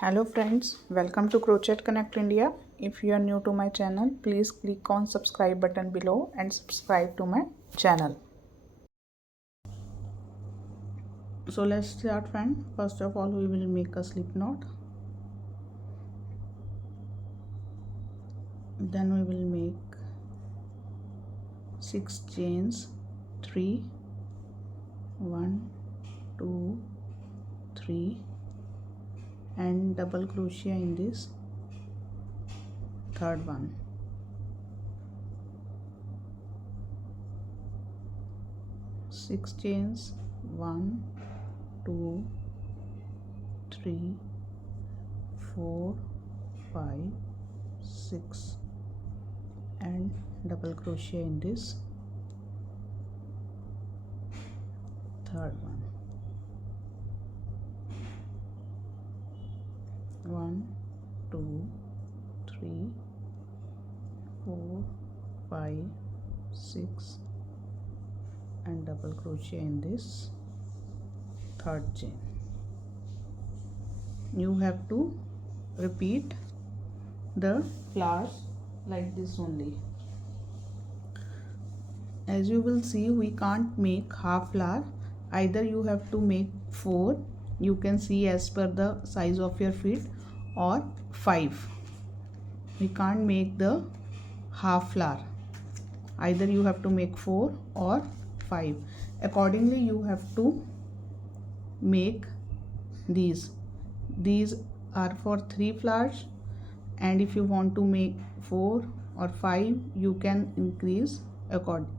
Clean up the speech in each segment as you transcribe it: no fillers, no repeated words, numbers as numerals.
Hello friends, welcome to Crochet Connect India. If you are new to my channel, please click on subscribe button below and subscribe to my channel. So let's start friend. First of all, we will make a slip knot. Then we will make 6 chains, 3, 1, 2, 3 and double crochet in this third one. Six chains, 1, 2, 3, 4, 5, 6 and double crochet in this third one. 1, 2, 3, 4, 5, 6 and double crochet in this third chain. You have to repeat the flowers like this only. As you will see, we can't make half flower. Either you have to make 4, you can see as per the size of your feet, or 5. We can't make the half flower. Either you have to make 4 or 5. Accordingly you have to make these are for 3 flowers, and if you want to make 4 or 5 you can increase accordingly.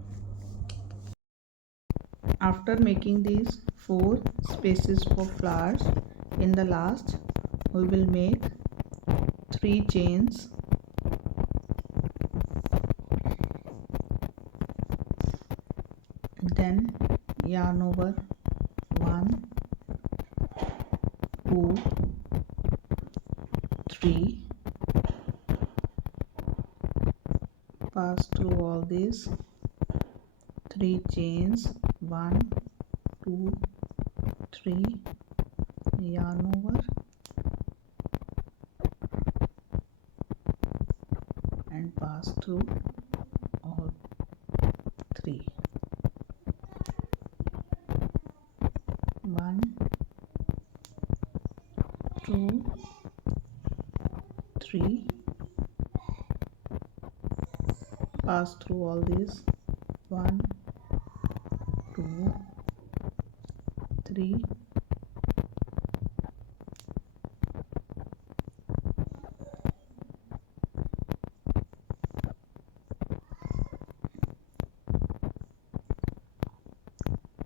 After making these 4 spaces for flowers, in the last we will make 3 chains, then yarn over 1, 2, 3, pass through all these 3 chains, 1, 2, 3, yarn over and pass through all 3. 1, 2, 3, pass through all these 1, 2, 3,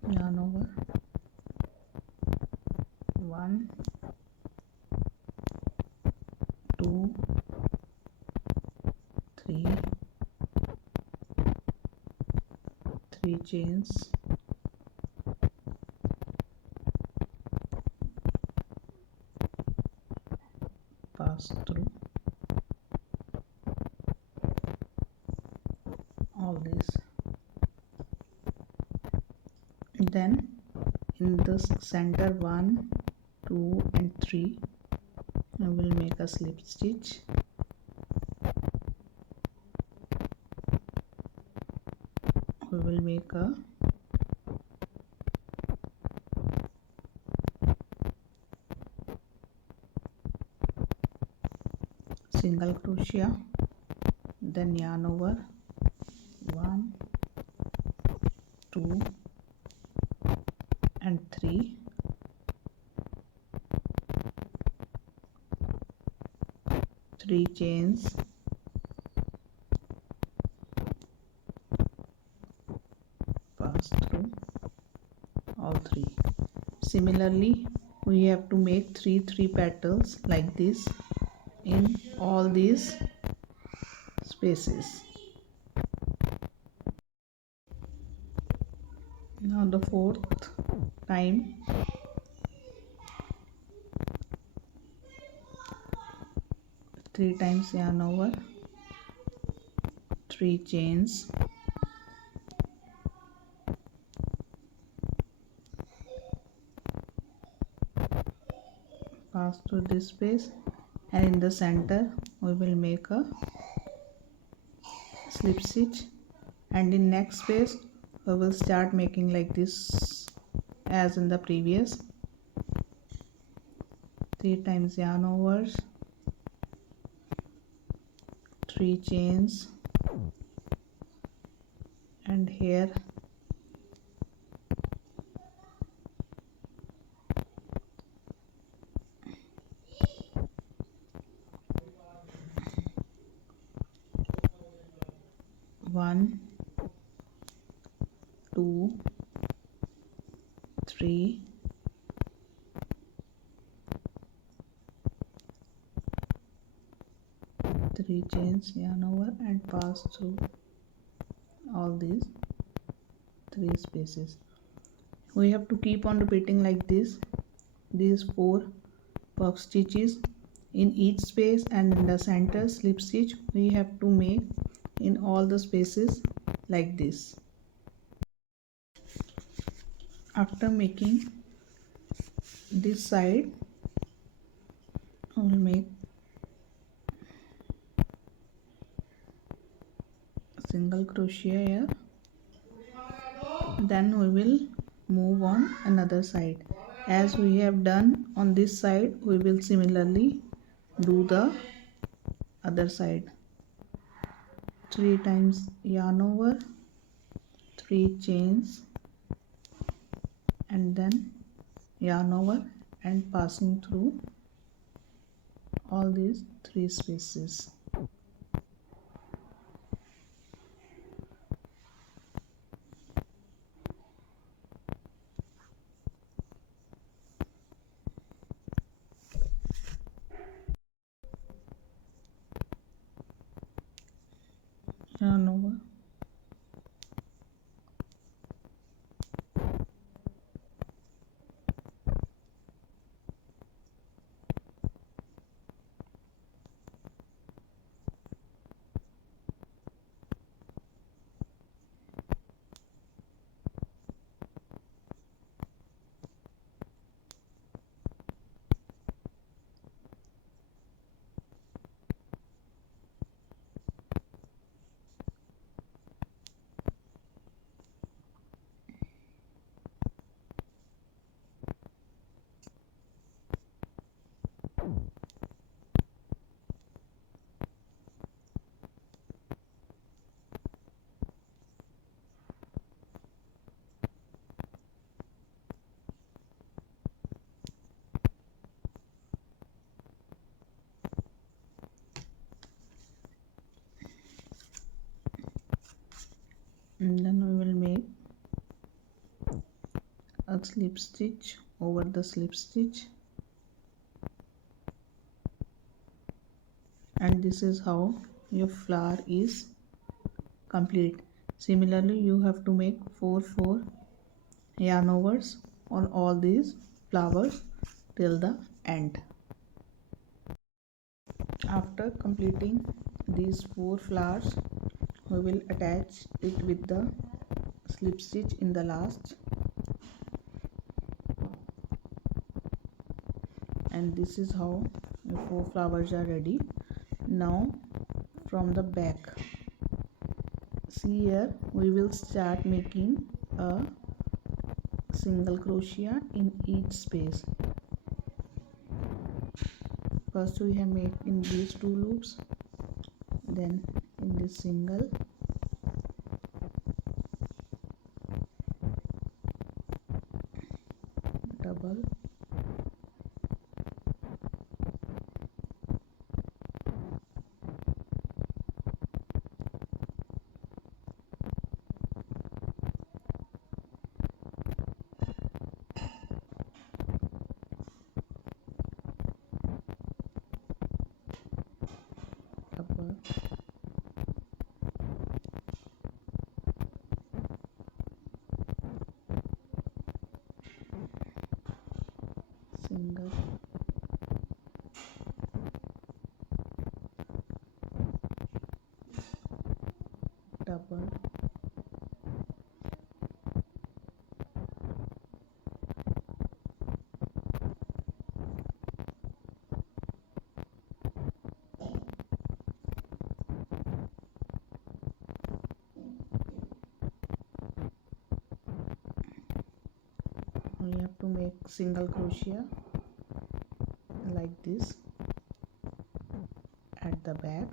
yarn over 1, 2, 3, 3 chains, pass through all these. Then in the center 1, 2 and 3 I will make a slip stitch. We will make a single crochet, then yarn over 1, 2 and 3, three chains, pass through all 3. Similarly we have to make 3 petals like this in all these spaces. Now the 4th time, three times yarn over, 3 chains, pass pass through this space, and in the center we will make a slip stitch, and in next space we will start making like this as in the previous. 3 times yarn overs, 3 chains, and here 1, 2, 3, 3 chains yarn over and pass through all these 3 spaces. We have to keep on repeating like this, these 4 puff stitches in each space, and in the center slip stitch we have to make in all the spaces like this. After making this side, I will make single crochet here, then we will move on another side. As we have done on this side, we will similarly do the other side. 3 times yarn over, 3 chains, and then yarn over and passing through all these 3 spaces. Yarn over, and then we will make a slip stitch over the slip stitch, and this is how your flower is complete. Similarly, you have to make 4 yarn overs on all these flowers till the end. After completing these 4 flowers, we will attach it with the slip stitch in the last, and this is how the 4 flowers are ready. Now from the back, see here we will start making a single crochet in each space. First we have made in these 2 loops, then in this single, double, double, single, double, make single crochet like this at the back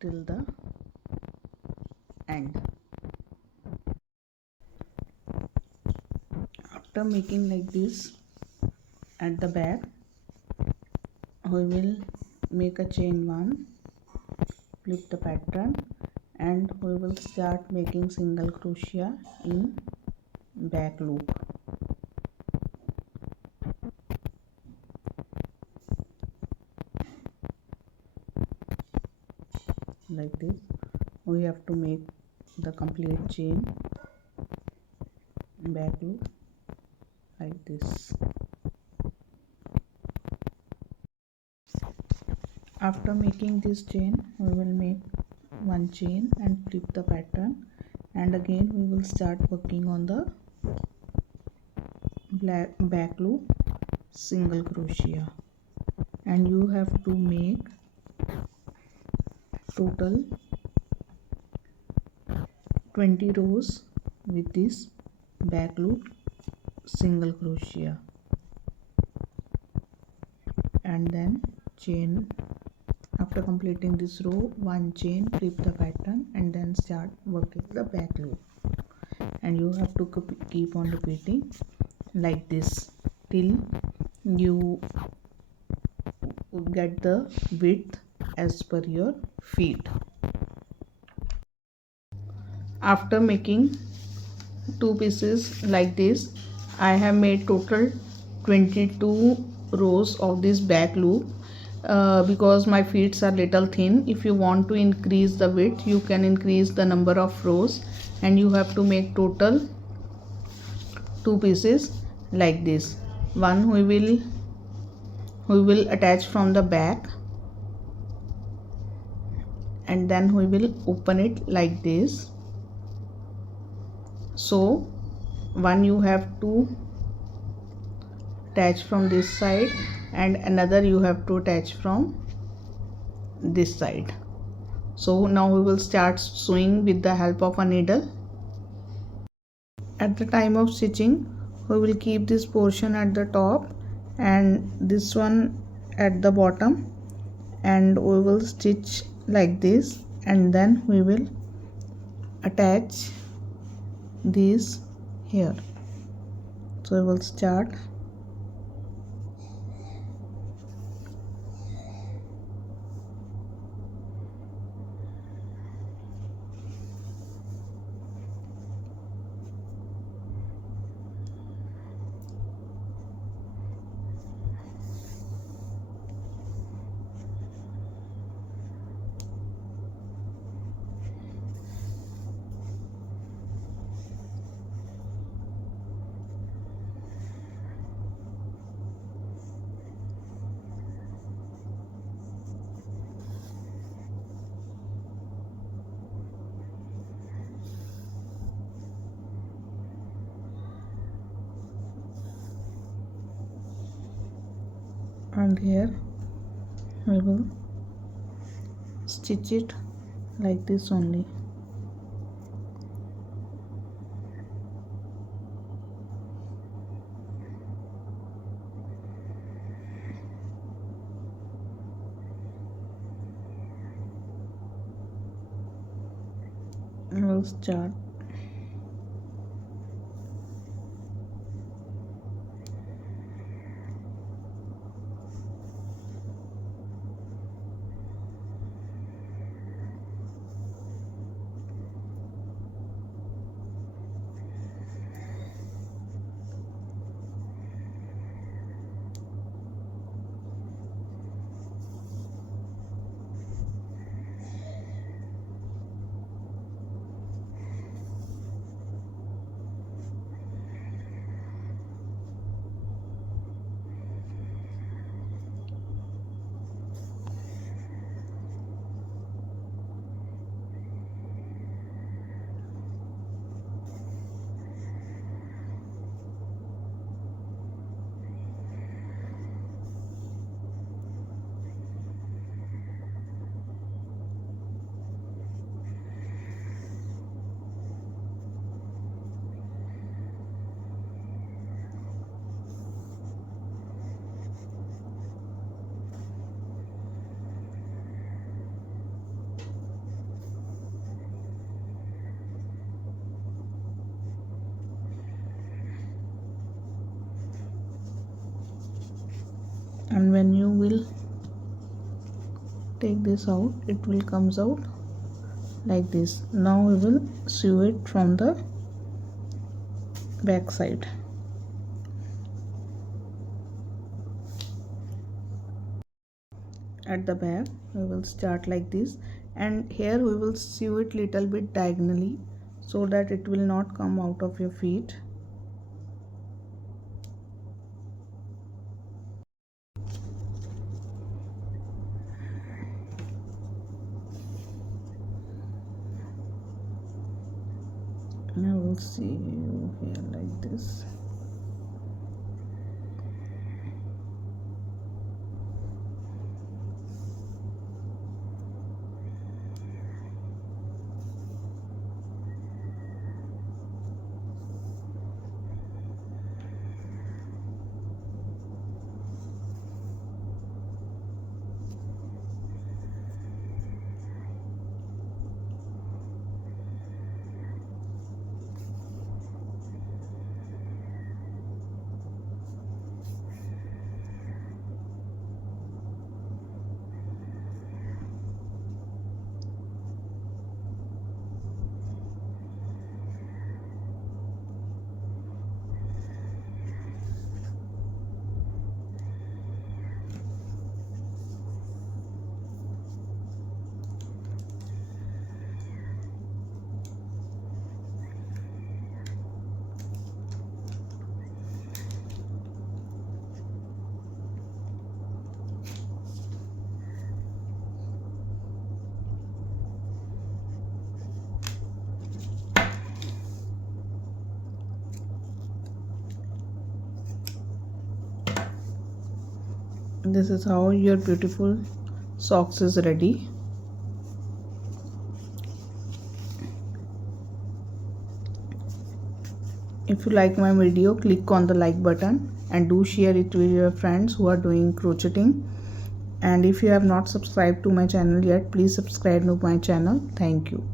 till the end. After making like this at the back, we will make a chain 1, flip the pattern, and we will start making single crochet in back loop. Like this, we have to make the complete chain back loop like this. After making this chain, we will make one chain and flip the pattern, and again we will start working on the back loop single crochet, and you have to make total 20 rows with this back loop single crochet, and then chain. After completing this row, one chain, flip the pattern, and then start working the back loop, and you have to keep on repeating like this till you get the width as per your feet. After making two pieces like this, I have made total 22 rows of this back loop. Because my feet are little thin, if you want to increase the width, you can increase the number of rows, and you have to make total two pieces like this. One we will attach from the back, and then we will open it like this. So one you have to attach from this side, and another you have to attach from this side. So now we will start sewing with the help of a needle. At the time of stitching, we will keep this portion at the top and this one at the bottom, and we will stitch like this, and then we will attach these here. So we will start and here we will stitch it like this only. We will start and when you will take this out, it will comes out like this. Now we will sew it from the back side. At the back we will start like this, and here we will sew it little bit diagonally so that it will not come out of your feet. And I will see you here like this. This is how your beautiful socks is ready. If you like my video, click on the like button and do share it with your friends who are doing crocheting. And if you have not subscribed to my channel yet, please subscribe to my channel. Thank you.